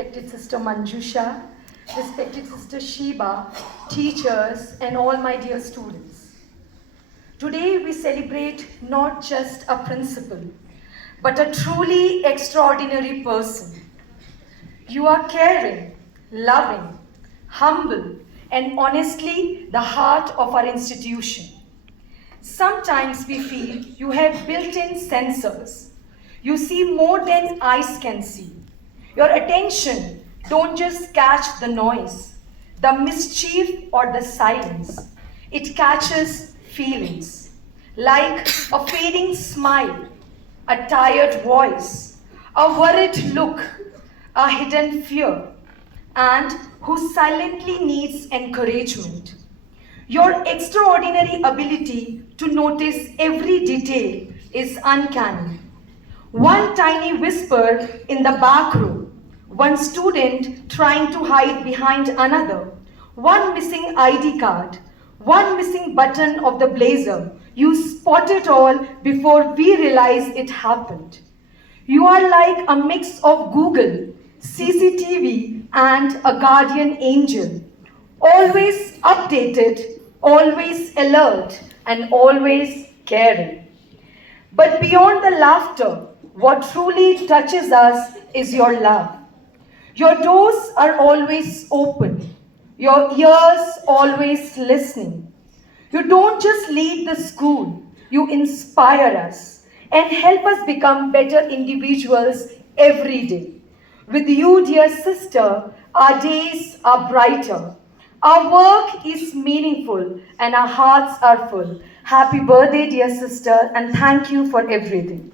respected Sister Manjusha, respected Sister Sheba, teachers, and all my dear students. Today we celebrate not just a principal, but a truly extraordinary person. You are caring, loving, humble, and honestly the heart of our institution. Sometimes we feel you have built-in sensors. You see more than eyes can see. Your attention don't just catch the noise, the mischief, or the silence. It catches feelings, like a fading smile, a tired voice, a worried look, a hidden fear, and who silently needs encouragement. Your extraordinary ability to notice every detail is uncanny. One tiny whisper in the back row, one student trying to hide behind another, one missing ID card, one missing button of the blazer. You spot it all before we realize it happened. You are like a mix of Google, CCTV, and a guardian angel. Always updated, always alert, and always caring. But beyond the laughter, what truly touches us is your love. Your doors are always open, your ears always listening. You don't just lead the school, you inspire us and help us become better individuals every day. With you, dear sister, our days are brighter. Our work is meaningful and our hearts are full. Happy birthday, dear sister, and thank you for everything.